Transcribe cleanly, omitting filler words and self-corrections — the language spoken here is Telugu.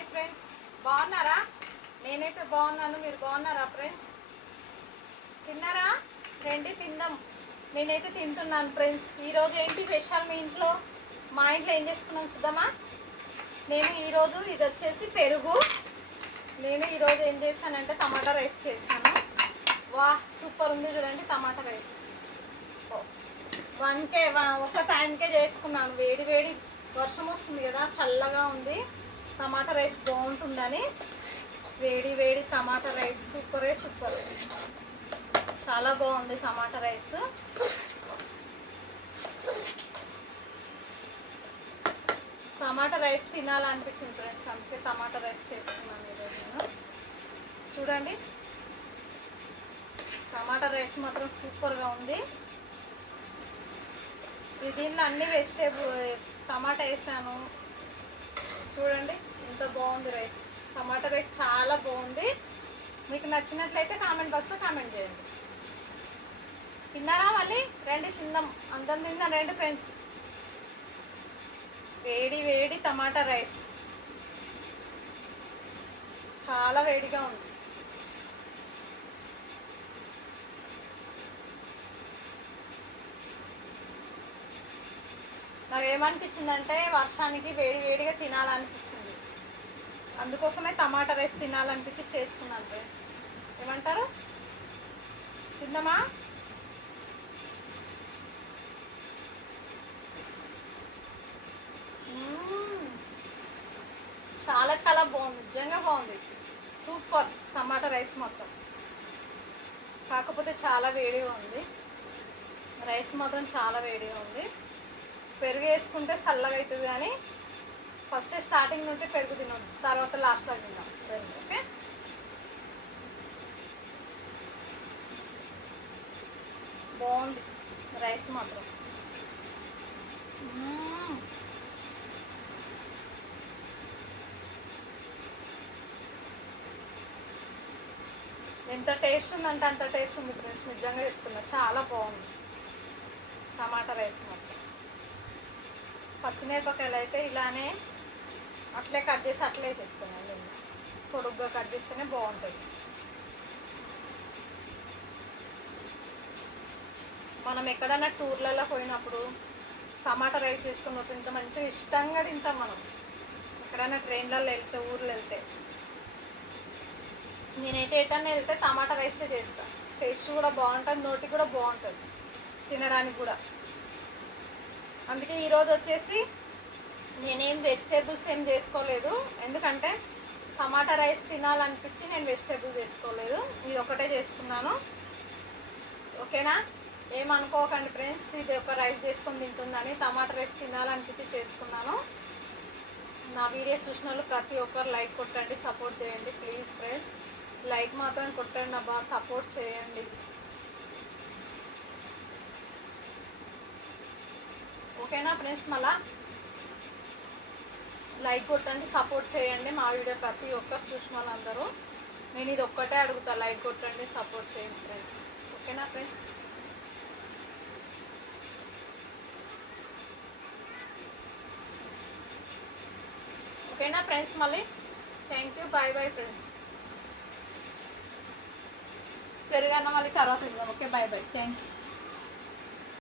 హాయ్ ఫ్రెండ్స్, బాగున్నారా? నేనైతే బాగున్నాను. మీరు బాగున్నారా ఫ్రెండ్స్? తిన్నారా? రండి తిందాం. నేనైతే తింటున్నాను ఫ్రెండ్స్. ఈరోజు ఏంటి స్పెషల్ మీ ఇంట్లో? మా ఇంట్లో ఏం చేసుకున్నాం చూద్దామా? నేను ఈరోజు ఇది వచ్చేసి పెరుగు. నేను ఈరోజు ఏం చేశానంటే టమాటా రైస్ చేశాను. వా సూపర్ ఉంది చూడండి. టమాటా రైస్ ఒక టైంకే చేసుకున్నాను. వేడి వేడి వర్షం వస్తుంది కదా, చల్లగా ఉంది. టమాటా రైస్ బాగుంటుందని వేడి వేడి టమాటా రైస్ సూపరే సూపర్, చాలా బాగుంది టమాటా రైస్. టమాటా రైస్ తినాలనిపించింది ఫ్రెండ్స్, అందుకే టమాటా రైస్ చేసుకున్నాను ఈరోజు నేను. చూడండి, టమాటా రైస్ మాత్రం సూపర్గా ఉంది. దీనిలో అన్ని వెజిటేబుల్ టమాటా వేసాను. చూడండి ఎంత బాగుంది రైస్. టమాటా రైస్ చాలా బాగుంది. మీకు నచ్చినట్లయితే కామెంట్ బాక్స్లో కామెంట్ చేయండి. తిన్నారా? మళ్ళీ రండి తిందాం, అందరం తిందాం రండి ఫ్రెండ్స్. వేడి వేడి టమాటా రైస్ చాలా వేడిగా ఉంది. నాకు ఏమనిపించిందంటే వర్షానికి వేడి వేడిగా తినాలనిపించింది, అందుకోసమే టమాటా రైస్ తినాలనిపించి చేసుకున్నాను ఫ్రెండ్స్. ఏమంటారు? తిందామా? చాలా చాలా బాగుంది, నిజంగా బాగుంది. సూపర్ టమాటా రైస్ మొత్తం. కాకపోతే చాలా వేడిగా ఉంది రైస్, మాత్రం చాలా వేడిగా ఉంది. పెరుగు వేసుకుంటే చల్లగా అవుతుంది, కానీ ఫస్ట్ స్టార్టింగ్ నుండి పెరుగు తినొద్దు, తర్వాత లాస్ట్లో తిందాం పెరుగు. ఓకే, బాగుంది రైస్ మాత్రం. ఎంత టేస్ట్ ఉందంటే అంత టేస్ట్ ఉంది ఫ్రెండ్స్, నిజంగా చెప్తున్నా. చాలా బాగుంది టమాటా రైస్ మాత్రం. పచ్చిమిరపకాయలు అయితే ఇలానే అట్లే కట్ చేసి అట్లే వేసేస్తున్నాను నేను. పొడుగ్గా కట్ చేస్తేనే బాగుంటుంది. మనం ఎక్కడైనా టూర్లలో పోయినప్పుడు టమాటా రైస్ చేసుకుని ఇంత మంచిగా ఇష్టంగా తింటాం మనం. ఎక్కడైనా ట్రైన్లలో వెళ్తే, ఊర్లో వెళ్తే, నేనైతే ఎటన్నా వెళ్తే టమాటా రైసే చేస్తాను. టేస్ట్ కూడా బాగుంటుంది, నోటికి కూడా బాగుంటుంది, తినడానికి కూడా. అందుకే ఈరోజు వచ్చేసి నేనేం వెజిటేబుల్స్ ఏం చేసుకోలేదు, ఎందుకంటే టమాటా రైస్ తినాలనిపించి నేను వెజిటేబుల్ చేసుకోలేదు. ఇది ఒకటే చేసుకున్నాను. ఓకేనా? ఏమనుకోకండి ఫ్రెండ్స్, ఇది ఒక రైస్ చేసుకొని తింటుందని. టమాటా రైస్ తినాలనిపించి చేసుకున్నాను. నా వీడియో చూసిన వాళ్ళు ప్రతి ఒక్కరు లైక్ కొట్టండి, సపోర్ట్ చేయండి ప్లీజ్ ఫ్రెండ్స్. లైక్ మాత్రం కొట్టండి అబ్బా, సపోర్ట్ చేయండి. ఓకేనా ఫ్రెండ్స్? మళ్ళా లైక్ కొట్టండి, సపోర్ట్ చేయండి మా వీడియో ప్రతి ఒక్కరు చూసిన వాళ్ళందరూ. నేను ఇది ఒక్కటే అడుగుతా, లైక్ కొట్టండి, సపోర్ట్ చేయండి ఫ్రెండ్స్. ఓకేనా ఫ్రెండ్స్? ఓకేనా ఫ్రెండ్స్? మళ్ళీ thank you, bye bye friends. పెరుగన్న మళ్ళీ తర్వాత ఇద్దాం. Okay, bye bye, thank you.